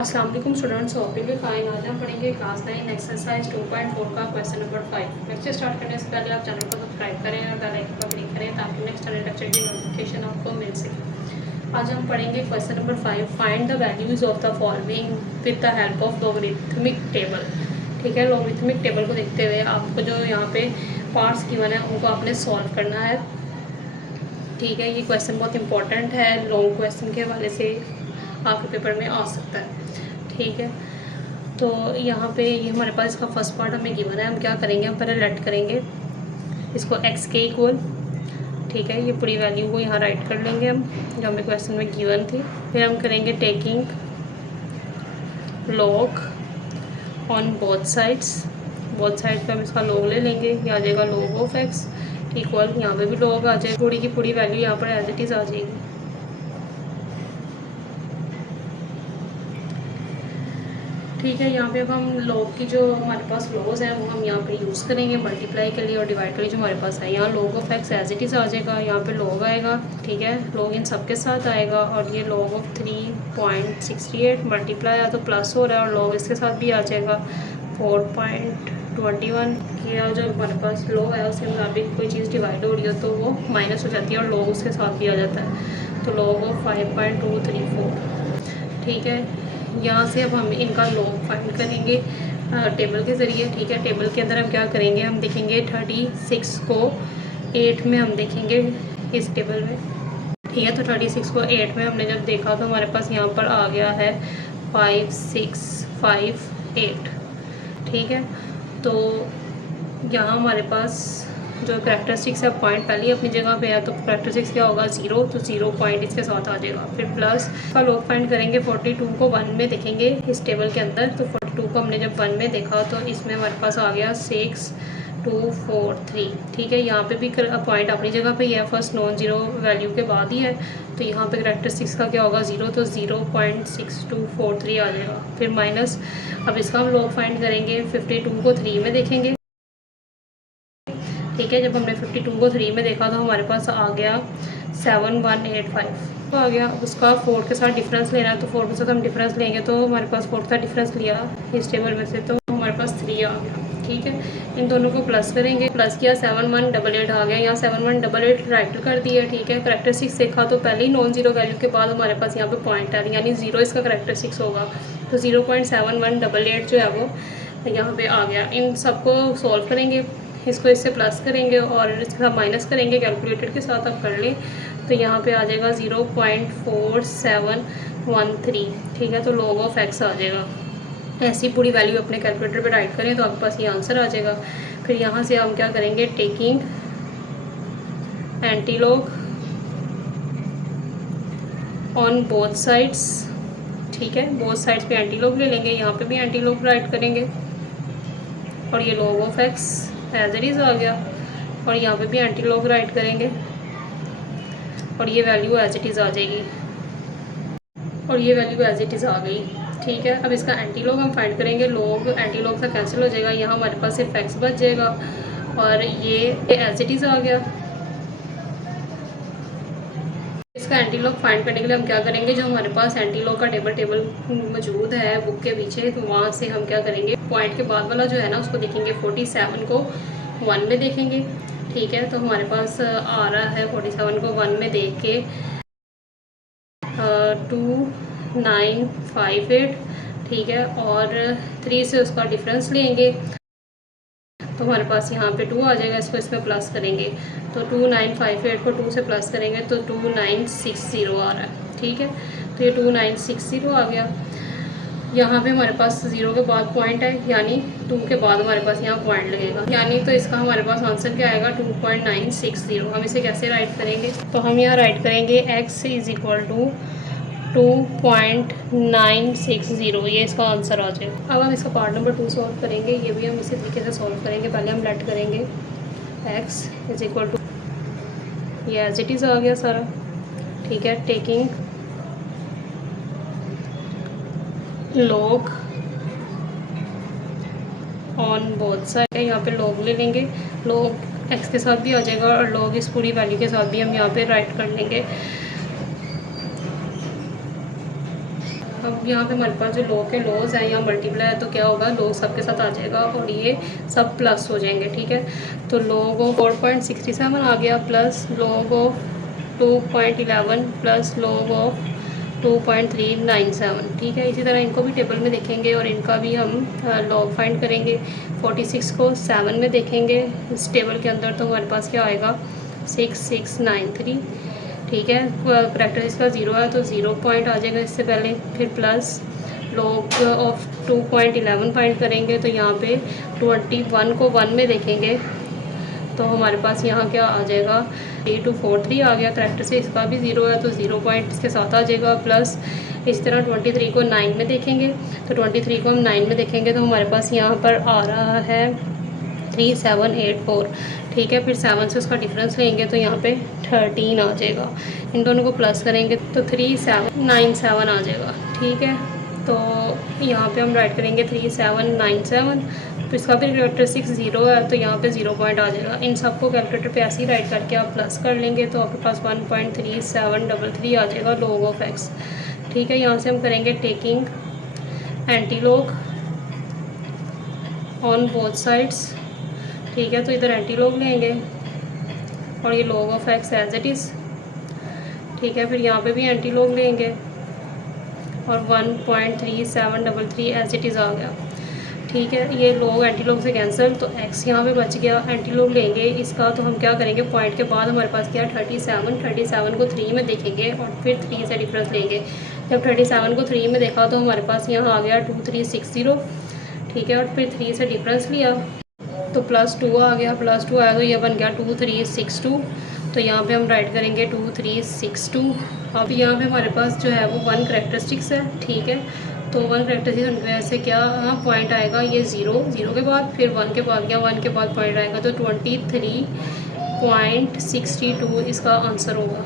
अस्सलाम वालेकुम students, hopefully fine. आज हम पढ़ेंगे क्लास 9 एक्सरसाइज 2.4 का क्वेश्चन नंबर 5। लेक्चर स्टार्ट करने से पहले आप चैनल को सब्सक्राइब करें और बेल आइकन पर क्लिक करें ताकि नेक्स्ट सारे लेक्चर की नोटिफिकेशन आपको मिल सके। आज हम पढ़ेंगे question number 5, find the values of the following with the help of logarithmic table. ठीक है, लॉगरिथमिक टेबल को देखते हुए आपको जो यहाँ पे पार्ट्स गिवन है उनको आपने सॉल्व करना है। ठीक है, ये क्वेश्चन बहुत इंपॉर्टेंट है, लॉन्ग क्वेश्चन के हवाले से आपके पेपर में आ सकता है। ठीक है, तो यहाँ पे ये हमारे पास इसका फर्स्ट पार्ट हमें गिवन है। हम क्या करेंगे, हम पहले लेट करेंगे इसको x के इक्वल। ठीक है, ये पूरी वैल्यू को यहाँ राइट कर लेंगे हम, जो हमें क्वेश्चन में गिवन थी। फिर हम करेंगे taking log on both sides पे हम इसका लॉग ले लेंगे। ये आ जाएगा लॉग ऑफ x इक्वल, यहाँ पे भी लॉग आ जाएगा, पूरी की पूरी वैल्यू यहाँ पर एज इट इज़ आ जाएगी। ठीक है, यहाँ पे अब हम लॉग की जो हमारे पास लॉज हैं वो हम यहाँ पे यूज़ करेंगे मल्टीप्लाई के लिए, और डिवाइड के लिए जो हमारे पास है यहाँ log of x as it is आ जाएगा, यहाँ पे लॉग आएगा। ठीक है, लॉग इन सबके साथ आएगा, और ये लॉग ऑफ 3.68 मल्टीप्लाई है तो प्लस हो रहा है, और लॉग इसके साथ भी आ जाएगा 4.21 किया। जो हमारे पास लॉग है उसके मुताबिक कोई चीज़ डिवाइड हो रही हो तो वो माइनस हो जाती है और लॉग उसके साथ भी आ जाता है, तो लॉग ऑफ 5.234। ठीक है, यहाँ से अब हम इनका लॉग फाइंड करेंगे टेबल के ज़रिए। ठीक है, टेबल के अंदर हम क्या करेंगे, हम देखेंगे 36 को 8 में हम देखेंगे इस टेबल में। ठीक है, तो 36 को 8 में हमने जब देखा तो हमारे पास यहाँ पर आ गया है 5658। ठीक है, तो यहाँ हमारे पास जो करेक्टरिस्टिक्स है पॉइंट पहले अपनी जगह पे है, तो करेक्टरिस्टिक्स क्या होगा 0, तो 0 पॉइंट इसके साथ आ जाएगा। फिर प्लस का लॉग फाइंड करेंगे, 42 को 1 में देखेंगे इस टेबल के अंदर, तो 42 को हमने जब 1 में देखा तो इसमें हमारे पास आ गया 6243। ठीक है, यहाँ पे भी पॉइंट अपनी जगह पे ही है, फर्स्ट नॉन जीरो वैल्यू के बाद ही है, तो यहाँ पे करेक्टरिस्टिक्स का क्या होगा 0, तो 0.6243 आ जाएगा। फिर माइनस, अब इसका हम लॉग फाइंड करेंगे, 52 को 3 में देखेंगे। ठीक है, जब हमने 52 को 3 में देखा तो हमारे पास आ गया 7185 तो आ गया। उसका 4 के साथ डिफरेंस लेना है, तो 4 के साथ हम डिफरेंस लेंगे, तो हमारे पास 4 का डिफरेंस लिया इस टेबल में से, तो हमारे पास 3 आ गया। ठीक है, इन दोनों को प्लस करेंगे, प्लस किया 7188 आ गया, यहाँ 7188 राइट कर दिया। ठीक है, करेक्टरिस्टिक्स देखा तो पहले ही नॉन जीरो वैल्यू के बाद हमारे पास यहाँ पे पॉइंट है, यानी 0 इसका करेक्टरिस्टिक्स होगा, तो 0.7188 जो है वो यहाँ पे आ गया। इन सबको सॉल्व करेंगे, इसको इससे प्लस करेंगे और इसके साथ माइनस करेंगे, कैलकुलेटर के साथ आप कर लें, तो यहाँ पे आ जाएगा 0.4713। ठीक है, तो लॉग ऑफ एक्स आ जाएगा। ऐसी पूरी वैल्यू अपने कैलकुलेटर पे राइट करें तो आपके पास ये आंसर आ जाएगा। फिर यहाँ से हम क्या करेंगे, taking anti log on both sides. ठीक है, बोथ साइड्स पे एंटी लॉग ले लेंगे, यहाँ पे भी एंटी लॉग राइट करेंगे, और ये log of x as it is आ गया, और यहाँ पे भी एंटी लॉग राइट करेंगे, और ये वैल्यू एज इट इज़ आ जाएगी, और ये वैल्यू एज इट इज़ आ गई। ठीक है, अब इसका एंटी लॉग हम फाइंड करेंगे, लॉग एंटी लॉग से कैंसिल हो जाएगा, यहाँ हमारे पास सिर्फ एक्स बच जाएगा, और ये एज इट इज़ आ गया। इसका एंटी लॉग फाइंड करने के लिए हम क्या करेंगे, जो हमारे पास एंटी लॉग का टेबल मौजूद है बुक के पीछे, तो वहाँ से हम क्या करेंगे, पॉइंट के बाद वाला जो है ना उसको देखेंगे, 47 को 1 में देखेंगे। ठीक है, तो हमारे पास आ रहा है 47 को 1 में देख के 2958। ठीक है, और 3 से उसका डिफरेंस लेंगे तो हमारे पास यहाँ पे 2 आ जाएगा, इसको इसमें प्लस करेंगे, तो 2958 को 2 से प्लस करेंगे तो 2960 आ रहा है। ठीक है, तो ये 2960 आ गया। यहाँ पे हमारे पास 0 के बाद पॉइंट है, यानी 2 के बाद हमारे पास यहाँ पॉइंट लगेगा, यानी तो इसका हमारे पास आंसर क्या आएगा 2.960। हम इसे कैसे राइट करेंगे, तो हम यहाँ राइट करेंगे x इज़ इक्वल टू 2.960, ये इसका आंसर आ जाएगा। अब हम इसका पार्ट नंबर 2 सॉल्व करेंगे, ये भी हम इसी तरीके से सॉल्व करेंगे। पहले हम लेट करेंगे x इज़ इक्वल टू, ये एज इट इज़ आ गया सारा। ठीक है, taking log on both side, यहाँ पे लॉग ले लेंगे, लॉग एक्स के साथ भी आ जाएगा और लॉग इस पूरी वैल्यू के साथ भी हम यहाँ पे राइट कर लेंगे। अब यहाँ पे हमारे पास जो log के लॉज हैं यहाँ मल्टीप्लाई है, तो क्या होगा, log सबके साथ आ जाएगा और ये सब प्लस हो जाएंगे। ठीक है, तो log ऑफ 4.67 आ गया plus log of 2.11 plus log of 2.397। ठीक है, इसी तरह इनको भी टेबल में देखेंगे और इनका भी हम लॉग फाइंड करेंगे। 46 को 7 में देखेंगे इस टेबल के अंदर, तो हमारे पास क्या आएगा 6693। ठीक है, करेक्टर इसका 0 है तो 0 पॉइंट आ जाएगा इससे पहले। फिर प्लस log ऑफ 2.11 फाइंड करेंगे, तो यहाँ पे 21 को 1 में देखेंगे तो हमारे पास यहाँ क्या आ जाएगा 3243 आ गया। करेक्टर से इसका भी 0 है तो 0 पॉइंट इसके साथ आ जाएगा। प्लस इस तरह 23 को 9 में देखेंगे, तो 23 को हम 9 में देखेंगे तो हमारे पास यहाँ पर आ रहा है 3784। ठीक है, फिर 7 से उसका डिफरेंस लेंगे तो यहाँ पे 13 आ जाएगा। इन दोनों को प्लस करेंगे तो 3797 आ जाएगा। ठीक है, तो यहाँ पे हम राइट करेंगे 3797, तो इसका भी कैरेक्टरिस्टिक 0 है तो यहाँ पे 0 पॉइंट आ जाएगा। इन सबको कैलकुलेटर पे ऐसे ही राइट करके आप प्लस कर लेंगे तो आपके पास 1.3733 आ जाएगा log ऑफ x। ठीक है, यहाँ से हम करेंगे taking anti log on both sides. ठीक है, तो इधर एंटी लॉग लेंगे और ये log of x as it is. ठीक है, फिर यहाँ पे भी एंटी लॉग लेंगे और 1.3733 एज इट इज़ आ गया। ठीक है, ये log एंटी लॉग से कैंसिल, तो x यहाँ पे बच गया। एंटी लॉग लेंगे इसका, तो हम क्या करेंगे, पॉइंट के बाद हमारे पास क्या 37 को 3 में देखेंगे और फिर 3 से डिफरेंस लेंगे। जब 37 को 3 में देखा तो हमारे पास यहाँ आ गया 2360। ठीक है, और फिर 3 से डिफरेंस लिया तो +2 आ गया। +2 आया तो ये बन गया 2362। तो यहाँ पे हम राइट करेंगे 2362। अब यहाँ पे हमारे पास जो है वो 1 करेक्टरिस्टिक्स है। ठीक है, तो 1 करेक्टरिस्टिक्स की वजह से क्या पॉइंट आएगा, ये 0 के बाद, फिर 1 के बाद, या 1 के बाद पॉइंट आएगा तो 23.62 इसका आंसर होगा।